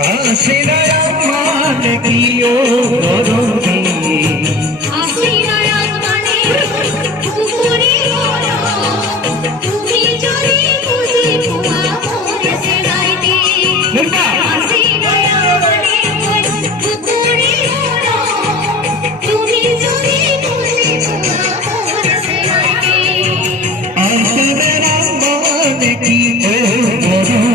Asina mane kiyo goroni Asina mane kukuri goro Tumi jodi buji pua more se naiti Asina mane kukuri goro Tumi jodi buji pua more se naiti Asina mane kiyo goroni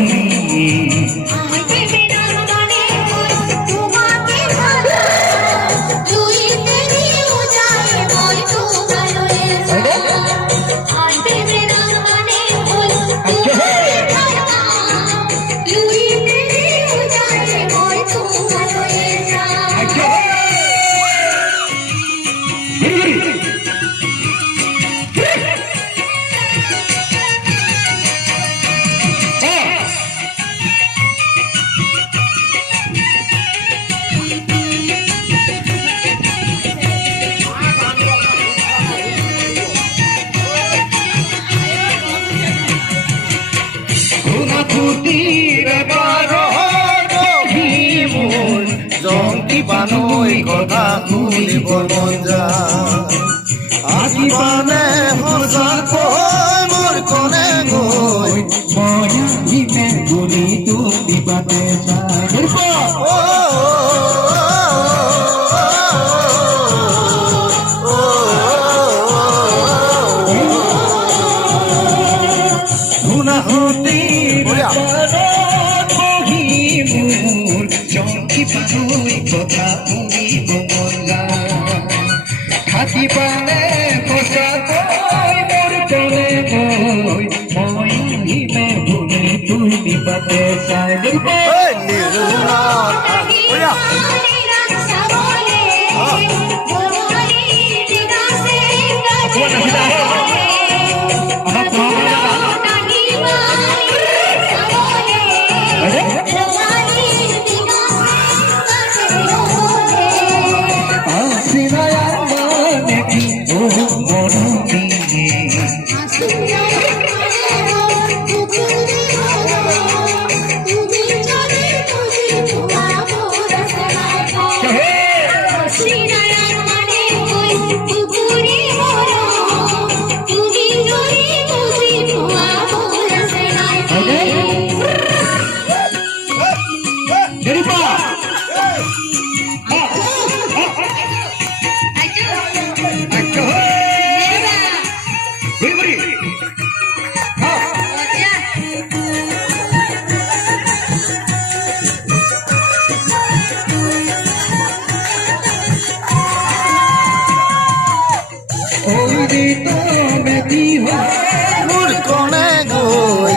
Panoi kotha শুনিব মন যায় আজি পানে হসা কই মোর কনে গই ময়া হিমে গুলি তুমি বাতে চাই গুনা হতে পানই কথা শুনিব মন যায় থাকি পালে সঁচা কৈ মোৰ কলে গৈ মই আহিলে ভুলি তুমি বাটে চাই মোর কনে গই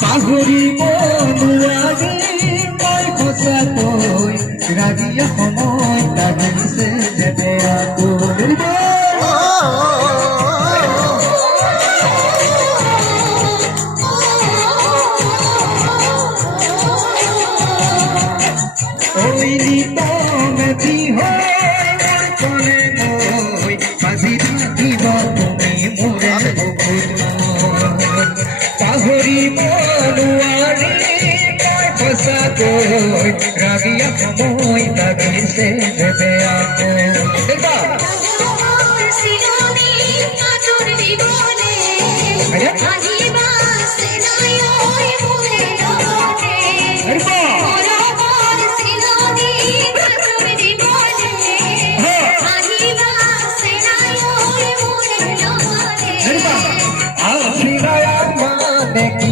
পাহৰিব নোৱাৰি মই সঁচাকৈ ৰাগীয়া সময় লাগিছে যেনে আকৌ রাগিয়া সময় লাগিছে যেতে আকৌ আসিনা মানে